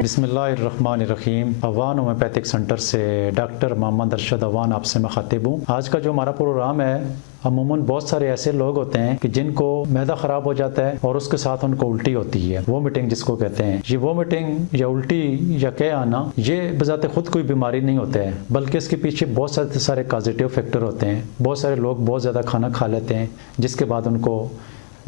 बिस्मिल्लाहिर्रहमानिर्रहीम। Awan homeopathic centre से doctor Mohammad Arshad Awan आपसे मुखातिब हूँ। आज का जो हमारा प्रोग्राम है, अमूमन बहुत सारे ऐसे लोग होते हैं कि जिनको मैदा ख़राब हो जाता है और उसके साथ उनको उल्टी होती है, वोमिटिंग जिसको कहते हैं। ये वोमिटिंग या उल्टी या कह आना ये बजाते खुद कोई बीमारी नहीं होता है, बल्कि इसके पीछे बहुत सारे पॉजिटिव फैक्टर होते हैं। बहुत सारे लोग बहुत ज़्यादा खाना खा लेते हैं जिसके बाद उनको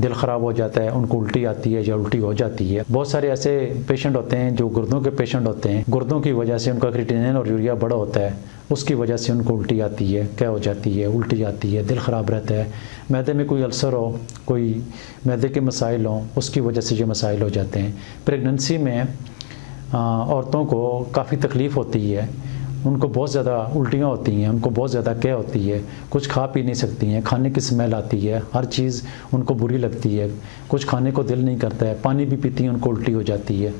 दिल ख़राब हो जाता है, उनको उल्टी आती है या उल्टी हो जाती है। बहुत सारे ऐसे पेशेंट होते हैं जो गुर्दों के पेशेंट होते हैं, गुर्दों की वजह से उनका क्रिएटिनिन और यूरिया बड़ा होता है, उसकी वजह से उनको उल्टी आती है, क्या हो जाती है, उल्टी आती है, दिल ख़राब रहता है। मैदे में कोई अल्सर हो, कोई मैदे के मसाइल हों, उसकी वजह से ये मसाइल हो जाते हैं। प्रेगनेंसी में औरतों को काफ़ी तकलीफ़ होती है, उनको बहुत ज़्यादा उल्टियाँ होती हैं, उनको बहुत ज़्यादा क्या होती है, कुछ खा पी नहीं सकती हैं, खाने की स्मेल आती है, हर चीज़ उनको बुरी लगती है, कुछ खाने को दिल नहीं करता है, पानी भी पीती हैं उनको उल्टी हो जाती है।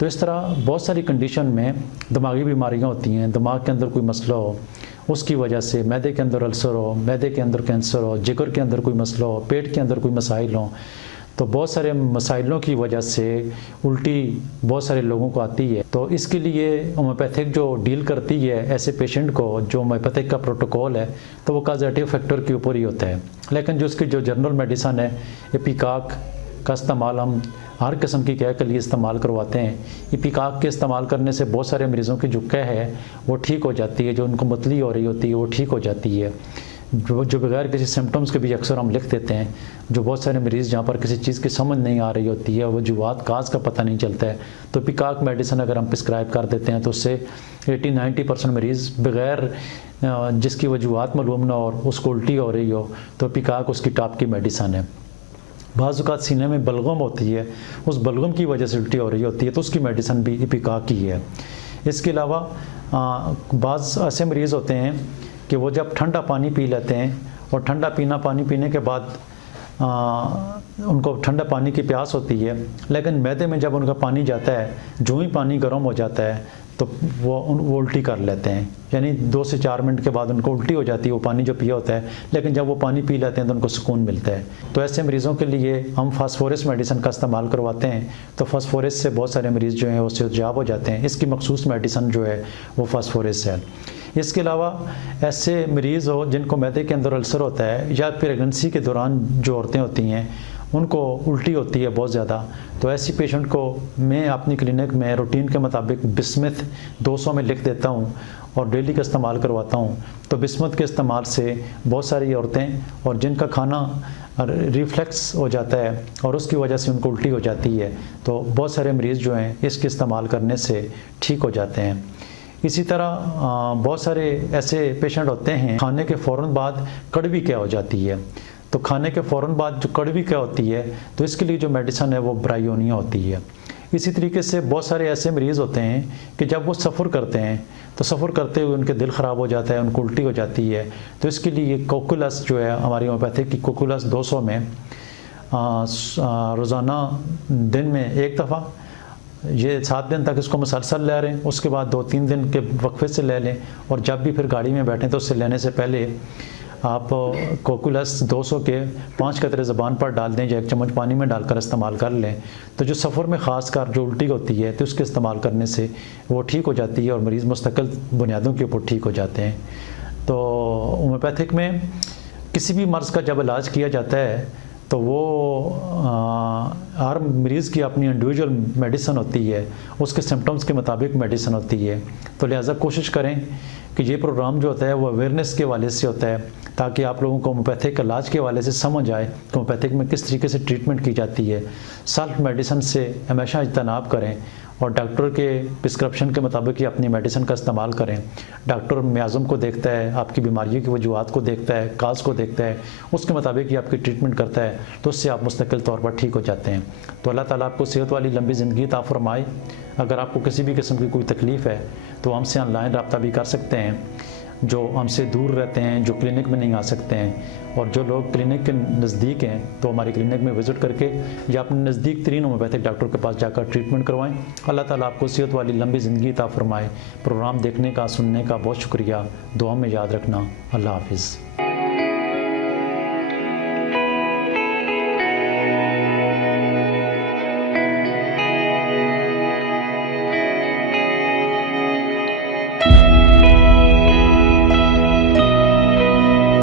तो इस तरह बहुत सारी कंडीशन में दिमागी बीमारियां होती हैं। दिमाग के अंदर कोई मसला हो, उसकी वजह से मैदे के अंदर अल्सर हो, मैदे के अंदर कैंसर हो, जिगर के अंदर कोई मसला हो, पेट के अंदर कोई मसाइल हो, तो बहुत सारे मसाइलों की वजह से उल्टी बहुत सारे लोगों को आती है। तो इसके लिए होम्योपैथिक जो डील करती है ऐसे पेशेंट को, जो होम्योपैथिक का प्रोटोकॉल है, तो वो पॉजिटिव फैक्टर के ऊपर ही होता है। लेकिन जो उसकी जो जनरल मेडिसन है, इपिकाक का इस्तेमाल हम हर किस्म की कह के लिए इस्तेमाल करवाते हैं। इपिकाक के इस्तेमाल करने से बहुत सारे मरीज़ों की जो कह है वो ठीक हो जाती है, जो उनको मतली हो रही होती है वो ठीक हो जाती है। जो बगैर किसी सिम्टम्स के भी अक्सर हम लिख देते हैं। जो बहुत सारे मरीज़ जहाँ पर किसी चीज़ की समझ नहीं आ रही होती है, वजूहात काज का पता नहीं चलता है, तो पिकाक मेडिसिन अगर हम प्रिस्क्राइब कर देते हैं तो उससे 80-90% मरीज़ बगैर जिसकी वजूहात मालूम ना और उसको उल्टी हो रही हो, तो पिकाक उसकी टॉप की मेडिसिन है। बाज़ औक़ात सीने में बलगम होती है, उस बलगम की वजह से उल्टी हो रही होती है, तो उसकी मेडिसिन भी इपिकाक की है। इसके अलावा बाज़ ऐसे मरीज़ होते हैं कि वो जब ठंडा पानी पी लेते हैं और ठंडा पानी पीने के बाद उनको ठंडा पानी की प्यास होती है, लेकिन मैदे में जब उनका पानी जाता है, जो ही पानी गर्म हो जाता है तो वो उल्टी कर लेते हैं। यानी 2 से 4 मिनट के बाद उनको उल्टी हो जाती है, वो पानी जो पिया होता है, लेकिन जब वो पानी पी लेते हैं तो उनको सुकून मिलता है। तो ऐसे मरीज़ों के लिए हम फास्फोरस मेडिसिन का इस्तेमाल करवाते हैं। तो फास्फोरस से बहुत सारे मरीज़ जो हैं वो सेहतयाब हो जाते हैं। इसकी मखसूस मेडिसिन जो है वो फास्फोरस है। इसके अलावा ऐसे मरीज़ हो जिनको मैदे के अंदर अल्सर होता है, या प्रेगनेंसी के दौरान जो औरतें होती हैं उनको उल्टी होती है बहुत ज़्यादा, तो ऐसी पेशेंट को मैं अपनी क्लिनिक में रूटीन के मुताबिक बिस्मिथ 200 में लिख देता हूँ और डेली का इस्तेमाल करवाता हूँ। तो बिस्मिथ के इस्तेमाल से बहुत सारी औरतें और जिनका खाना रिफ्लेक्स हो जाता है और उसकी वजह से उनको उल्टी हो जाती है, तो बहुत सारे मरीज़ जो हैं इसके इस्तेमाल करने से ठीक हो जाते हैं। इसी तरह बहुत सारे ऐसे पेशेंट होते हैं खाने के फ़ौरन बाद कड़वी क्या हो जाती है। तो खाने के फ़ौरन बाद जो कड़वी क्या होती है, तो इसके लिए जो मेडिसिन है वो ब्रायोनिया होती है। इसी तरीके से बहुत सारे ऐसे मरीज़ होते हैं कि जब वो सफ़र करते हैं तो सफ़र करते हुए उनके दिल ख़राब हो जाता है, उनको उल्टी हो जाती है, तो इसके लिए कोकुलस जो है हमारी होम्योपैथिक की कोकुलस 200 में रोज़ाना दिन में 1 दफ़ा, ये 7 दिन तक इसको मुसलसल ले रहे हैं, उसके बाद 2-3 दिन के वक्फे से ले लें, और जब भी फिर गाड़ी में बैठें तो उससे लेने से पहले आप कोकुलस 200 के 5 कतरे ज़बान पर डाल दें या 1 चम्मच पानी में डालकर इस्तेमाल कर लें। तो जो सफ़र में ख़ास कर जो उल्टी होती है तो उसके इस्तेमाल करने से वो ठीक हो जाती है और मरीज़ मुस्तकिल बुनियादों के ऊपर ठीक हो जाते हैं। तो होम्योपैथिक में किसी भी मर्ज़ का जब इलाज किया जाता है तो वो हर मरीज़ की अपनी इंडिविजुअल मेडिसिन होती है, उसके सिम्टम्स के मुताबिक मेडिसिन होती है। तो लिहाजा कोशिश करें कि ये प्रोग्राम जो होता है वो अवेयरनेस के वाले से होता है, ताकि आप लोगों को होम्योपैथिक इलाज के वाले से समझ आए कि होम्योपैथिक में किस तरीके से ट्रीटमेंट की जाती है। सेल्फ मेडिसिन से हमेशा इज्तनाब करें और डॉक्टर के प्रिस्क्रिप्शन के मुताबिक ही अपनी मेडिसिन का इस्तेमाल करें। डॉक्टर मियाज़म को देखता है, आपकी बीमारियों की वजूहात को देखता है, काज को देखता है, उसके मुताबिक ही आपकी ट्रीटमेंट करता है, तो उससे आप मुस्तकिल तौर पर ठीक हो जाते हैं। तो अल्लाह ताला आपको सेहत वाली लंबी ज़िंदगी अता फरमाए। अगर आपको किसी भी किस्म की कोई तकलीफ़ है तो हमसे ऑनलाइन रब्ता भी कर सकते हैं, जो हमसे दूर रहते हैं, जो क्लिनिक में नहीं आ सकते हैं, और जो लोग क्लिनिक के नज़दीक हैं तो हमारी क्लिनिक में विज़िट करके या अपने नज़दीक तरीन होम्योपैथिक डॉक्टर के पास जाकर ट्रीटमेंट करवाएं। अल्लाह ताला आपको सेहत वाली लंबी ज़िंदगी अता फरमाए। प्रोग्राम देखने का, सुनने का बहुत शुक्रिया। दुआ में याद रखना। अल्लाह हाफिज़।